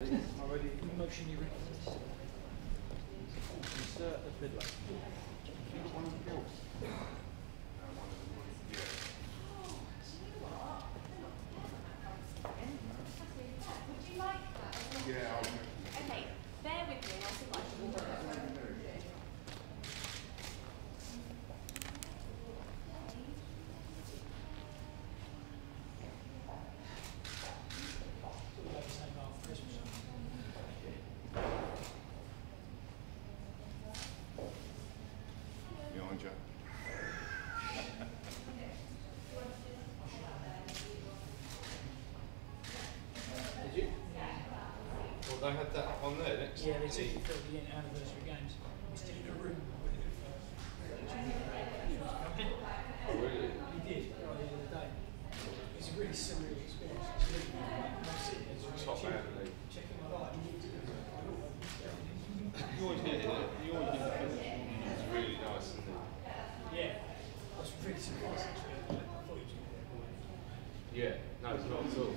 Already emotionally ready. Insert the fiddler. One of the girls. Would you like that? Yeah, I'll Okay, bear with me, I'll see what I can do. Behind you. Did you? Well, they had that on there next Yeah, they to took the... it for the anniversary games. We stood in a room with it Oh, really? He did, right the other day. It's a really surreal experience. It's really I'm sitting there just Top man, Lee. checking my life. You always get it. You always get the film. It's really nice, isn't it? Yeah, I was really surprised actually. I thought he was going to be there. Yeah. No, it's not at all.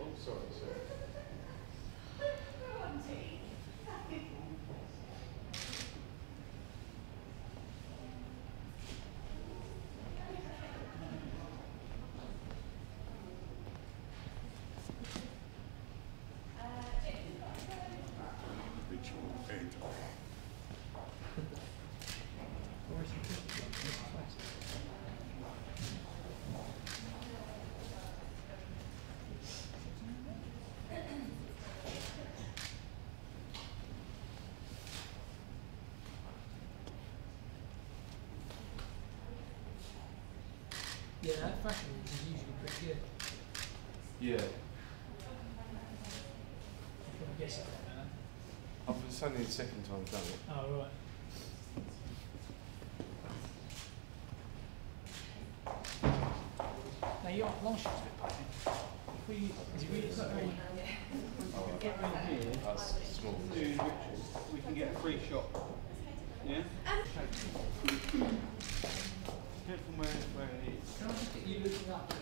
Oh, sorry. Yeah, that fashion is usually pretty good. Yeah. I'm guessing that. It's only the second time I've done it. Oh, right. Now, your long shot's a bit bad. If we really put her in, Get around here, That's small. doing rituals, we can get a free shot. Yeah? Depends on where it is. can I just get you looking up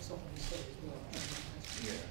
something instead as well? Yeah.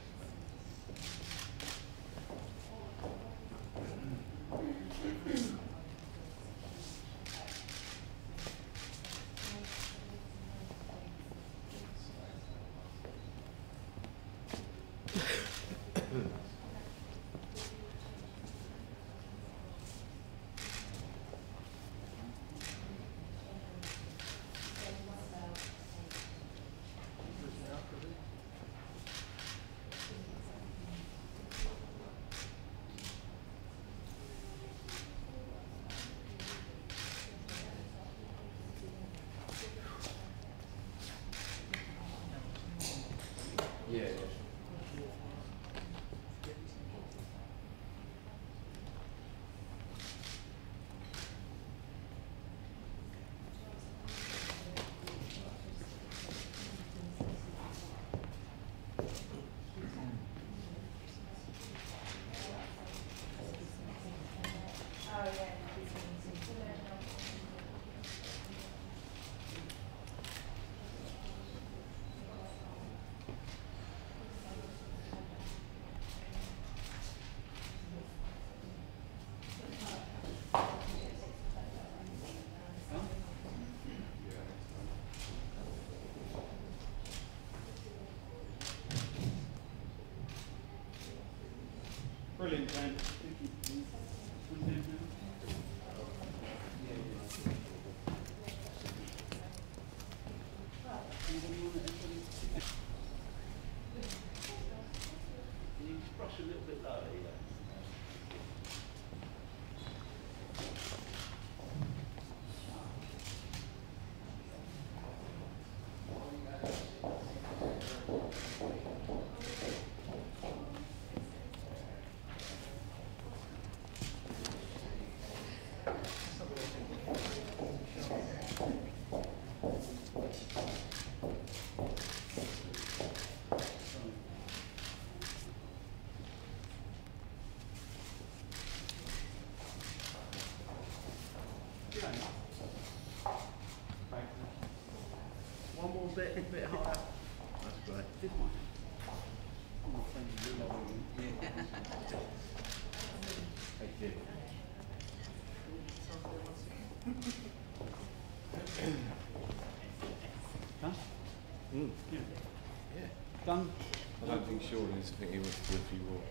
I think he was with you all.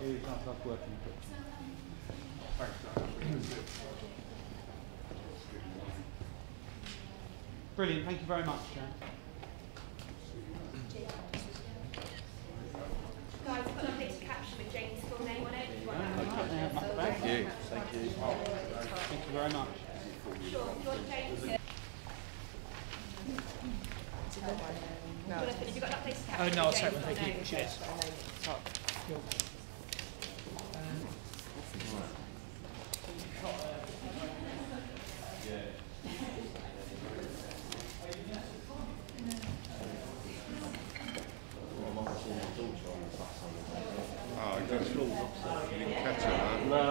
Yeah, it's not tough working. Brilliant, thank you very much, Jan. Guys, I've got an updated caption with Jane's full name on it. If you want that. Thank you. Thank you. Thank you very much. Sure. Do you want Jane's? Have you got an updated caption? No, I'll with take Jane's one, thank full you. name? Cheers. Cool. Oh, you didn't catch it, huh? No,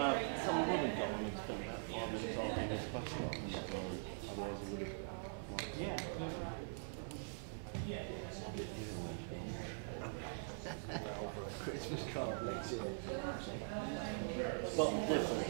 some woman got on and spent about 5 minutes arguing his bus stop, and so otherwise I would have. Yeah. Christmas card next year. Not different.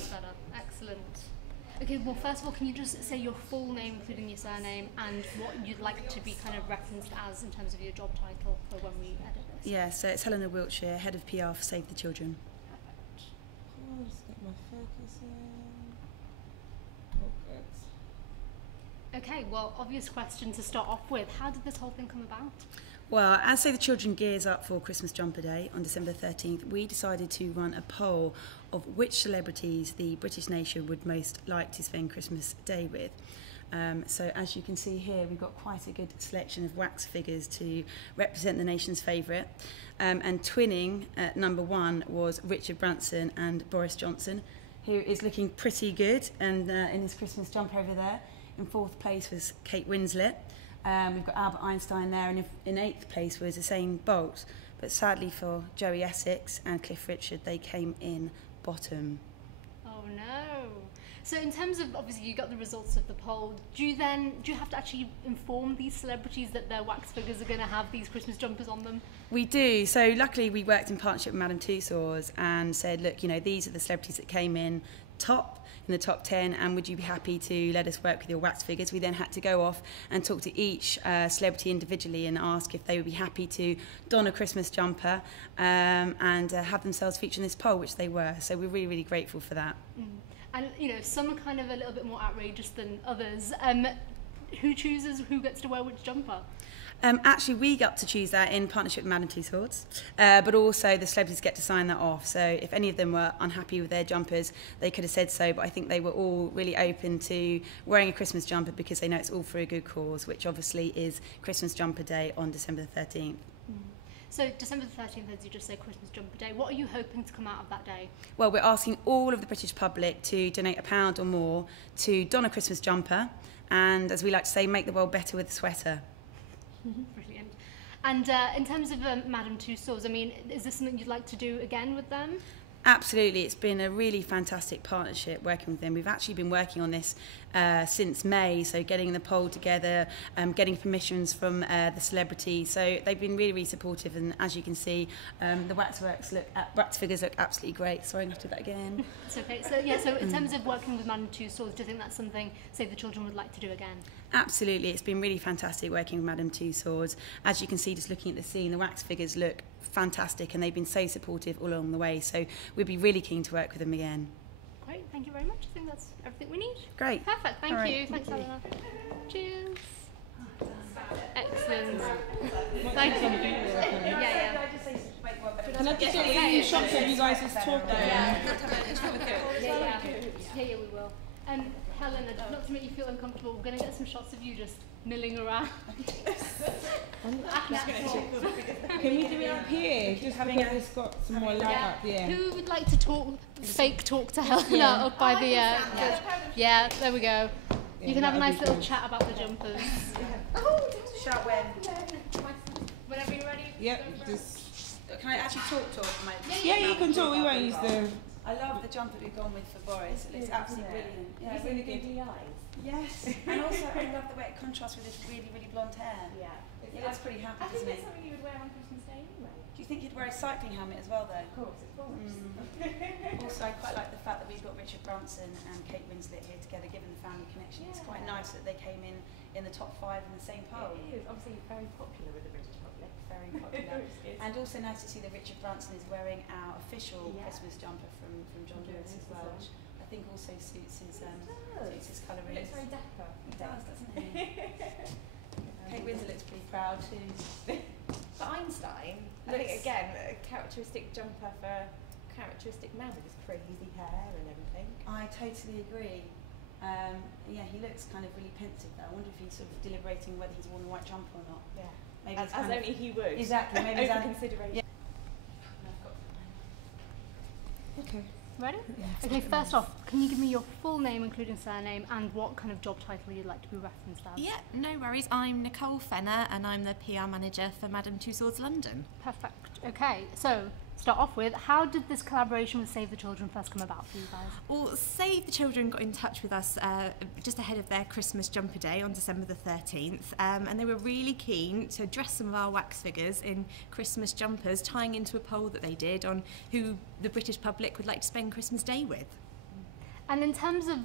That's better. Excellent. Okay, well, first of all, can you just say your full name, including your surname, and what you'd like to be kind of referenced as in terms of your job title for when we edit this? Yeah, so it's Helena Wiltshire, Head of PR for Save the Children. Perfect. Oh, just get my focus in. Oh, good. Okay, well, obvious question to start off with. How did this whole thing come about? Well, as Save the Children gears up for Christmas Jumper Day on December 13th, we decided to run a poll of which celebrities the British nation would most like to spend Christmas Day with. So as you can see here, we've got quite a good selection of wax figures to represent the nation's favourite. And twinning at number 1 was Richard Branson and Boris Johnson, who is looking pretty good and in his Christmas jumper over there. In 4th place was Kate Winslet. We've got Albert Einstein there, and in 8th place was Usain Bolt. But sadly for Joey Essex and Cliff Richard, they came in bottom. Oh no. So in terms of, obviously you got the results of the poll, do you have to actually inform these celebrities that their wax figures are going to have these Christmas jumpers on them? We do. So luckily we worked in partnership with Madame Tussauds and said, look, you know, these are the celebrities that came in the top 10, and would you be happy to let us work with your wax figures? We then had to go off and talk to each celebrity individually and ask if they would be happy to don a Christmas jumper and have themselves featured in this poll, which they were. So we're really, really grateful for that. Mm. And, you know, some are kind of a little bit more outrageous than others. Who chooses who gets to wear which jumper? Actually, we got to choose that in partnership with Madame Tussauds, but also the celebrities get to sign that off. So if any of them were unhappy with their jumpers, they could have said so, but I think they were all really open to wearing a Christmas jumper because they know it's all for a good cause, which obviously is Christmas Jumper Day on December the 13th. So December the 13th, as you just said, Christmas Jumper Day. What are you hoping to come out of that day? Well, we're asking all of the British public to donate £1 or more to don a Christmas jumper, and as we like to say, make the world better with a sweater. Brilliant. And in terms of Madame Tussauds, I mean, is this something you'd like to do again with them? Absolutely, it's been a really fantastic partnership working with them. We've actually been working on this since May, so getting the poll together, getting permissions from the celebrities. So they've been really, really supportive, and as you can see, the wax figures look absolutely great. Sorry, I'm going to do that again. It's okay. So yeah, so in terms of working with Madame Tussauds, do you think that's something Save the Children would like to do again? Absolutely, it's been really fantastic working with Madame Tussauds. As you can see, just looking at the scene, the wax figures look fantastic, and they've been so supportive all along the way. So we'd be really keen to work with them again. Great, thank you very much. I think that's everything we need. Great. Perfect, thank you. Thanks, Helena. Cheers. Excellent. Thank you. Yeah. Can I just get a few shots of you guys just talking? Yeah, we will. Helena, not to make you feel uncomfortable, we're going to get some shots of you just milling around. Can we do it up here? Just because it's got some more light up there. Who would like to fake talk to Helena up by the... yeah, there we go. Yeah, you can have a nice little chat about the jumpers. Shout when? Whenever you're ready. Yep, just... Can I actually talk? Yeah, you can talk. We won't use the... I love the jumper we've gone with for Boris. It looks absolutely brilliant. Yeah, it's really good. Yes, and also I love the way it contrasts with his really, really blonde hair. Yeah. He looks pretty happy, doesn't he? I think it's something you would wear on Christmas Day anyway. Do you think he'd wear a cycling helmet as well, though? Of course. Also, I quite like the fact that we've got Richard Branson and Kate Winslet here together, given the family connection. It's quite nice that they came in the top 5 in the same poll. It is obviously very popular with the British public. Very popular. And also nice to see that Richard Branson is wearing our official Christmas jumper from John Lewis as well, which I think also suits his colouring. It looks very dapper. It does, doesn't it? Kate Winslet looks pretty proud too. But Einstein, I think again, a characteristic jumper for a characteristic man with his crazy hair and everything. I totally agree. Yeah, he looks kind of really pensive though. I wonder if he's sort of deliberating whether he's worn the white jumper or not. Yeah. Maybe As only he would. Exactly. Maybe over consideration. Yeah. Okay. Ready? Yeah. Okay, first off, can you give me your full name, including surname, and what kind of job title you'd like to be referenced as? Yeah, no worries. I'm Nicole Fenner, and I'm the PR manager for Madame Tussauds London. Perfect. Okay, so start off with, how did this collaboration with Save the Children first come about for you guys? Well, Save the Children got in touch with us just ahead of their Christmas Jumper Day on December the 13th, and they were really keen to dress some of our wax figures in Christmas jumpers, tying into a poll that they did on who the British public would like to spend Christmas Day with. And in terms of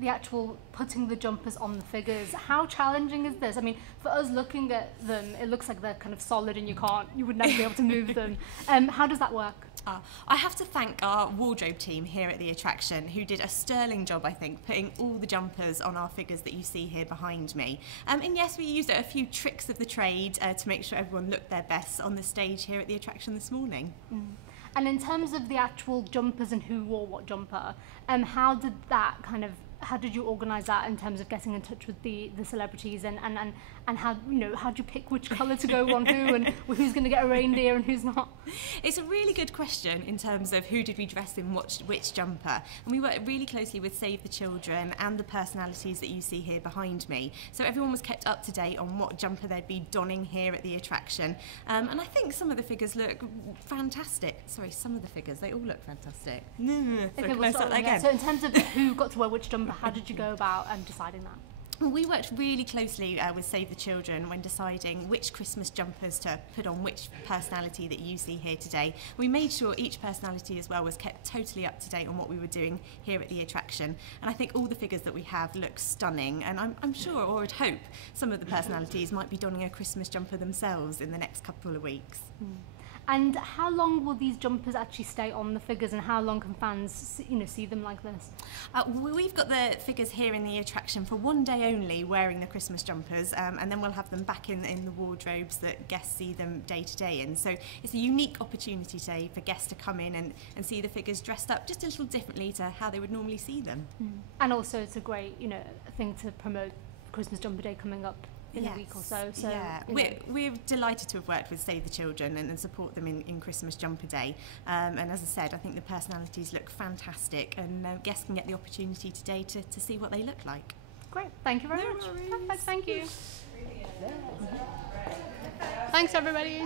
the actual putting the jumpers on the figures, how challenging is this? I mean, for us looking at them, it looks like they're kind of solid and you would never be able to move them. How does that work? I have to thank our wardrobe team here at the attraction, who did a sterling job, I think, putting all the jumpers on our figures that you see here behind me. And yes, we used a few tricks of the trade to make sure everyone looked their best on the stage here at the attraction this morning. And in terms of the actual jumpers and who wore what jumper, how did you organise that in terms of getting in touch with the celebrities and how how do you pick which colour to go on who and who's going to get a reindeer and who's not? It's a really good question in terms of who did we dress in which jumper, and we worked really closely with Save the Children and the personalities that you see here behind me, so everyone was kept up to date on what jumper they'd be donning here at the attraction, and I think some of the figures look fantastic. Sorry, some of the figures, they all look fantastic. Okay, we'll start again. So in terms of who got to wear which jumper, how did you go about deciding that? We worked really closely with Save the Children when deciding which Christmas jumpers to put on which personality that you see here today. We made sure each personality as well was kept totally up to date on what we were doing here at the attraction. And I think all the figures that we have look stunning, and I'm sure, or would hope, some of the personalities might be donning a Christmas jumper themselves in the next couple of weeks. And how long will these jumpers actually stay on the figures, and how long can fans, see them like this? We've got the figures here in the attraction for one day only, wearing the Christmas jumpers, and then we'll have them back in the wardrobes that guests see them day to day in. So it's a unique opportunity today for guests to come in and see the figures dressed up just a little differently to how they would normally see them. And also it's a great, thing to promote Christmas Jumper Day coming up in a week or so. Yeah, we're delighted to have worked with Save the Children and support them in Christmas Jumper Day. And as I said, I think the personalities look fantastic, and guests can get the opportunity today to see what they look like. Great, thank you very much. Perfect, thank you. Thanks everybody.